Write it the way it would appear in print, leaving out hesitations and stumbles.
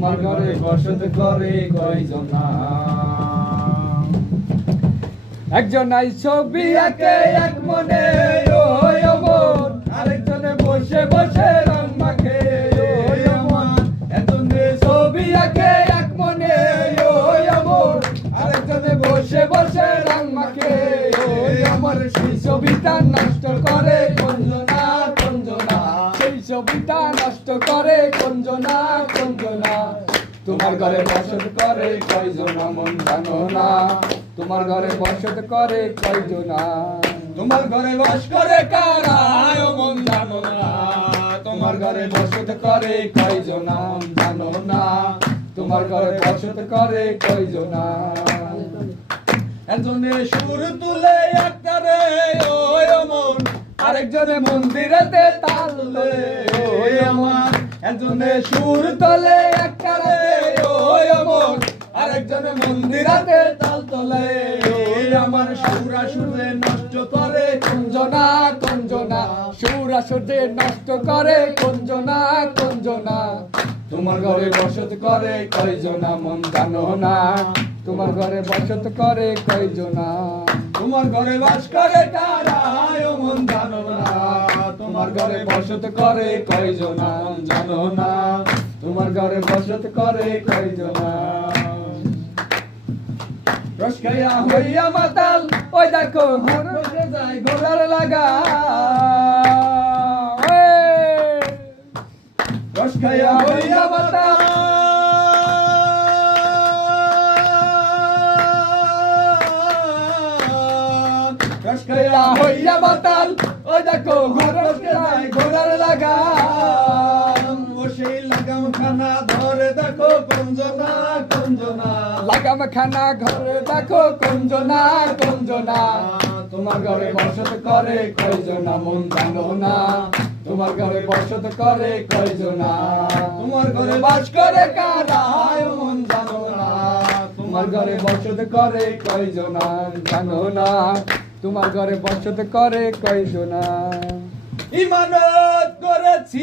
তোমার ঘরে বসত করে কয়জনা? একজন আই ছবি আঁকে এক মনে ওই অমন, আরেকজনে বসে বসে রং মাখে ওই অমন। একজনে ছবি আঁকে এক মনে ওই অমন, আরেকজনে বসে বসে রং মাখে ওই অমন। সেই ছবিটা নষ্ট করে কোনজনা কোনজনা, সেই ছবিটা নষ্ট করে কোনজনা কোনজনা। তোমার ঘরে বসত করে কয়জনা মন জানো না? তোমার ঘরে বসত করে কয়জনা? তোমার ঘরে বাস করে কারা মন জানো না? তোমার ঘরে বসত করে কয়জনা মন জানো না? তোমার ঘরে বসত করে কয়জনা? একজনে সুর তুলে একটারে ওই মন, আরেকজনে মন্দিরেতে তাল তোলে ওই আমার। একজনে সুর তোলে একটারে ওই মন, আরেকজনে মন্দিরেতে তাল তোলে ওই আমার। সুরা সুরে নষ্ট করে কোনজনা কোনজনা, সুরা সুরে নষ্ট করে কোনজনা কোনজনা। তোমার ঘরে বসত করে কয়জনা মন জানো না? তোমার ঘরে বসত করে কয়জনা? তোমার ঘরে বাস করে কারা মন জানো না? তোমার ঘরে বসত করে কয়জনা জানো না? তোমার ঘরে বসত করে কয়জনা? রস খাইয়া হইয়া মাতাল ওই দেখো বসে যায় ঘোড়ার লাগা। রস খাইয়া হইয়া মাতাল রস খাইয়া হইয়া মাতাল ওই দেখো ঘোড়ার লাগা। ও সেই লাগাম খানা ধরে দেখো কোনজনা কোনজনা, লাগাম খানা ঘরে দেখো কোনজনা কোনজনা। তোমার ঘরে বসত করে কয়জনা মন জানো না? তোমার ঘরে বসত করে কয়জনা? তোমার ঘরে বাস করে কারা মন জানো না? তোমার ঘরে বসত করে কয়জনা জানো না? তোমার ঘরে বসত করে কয়জনা? ইমানত করেছি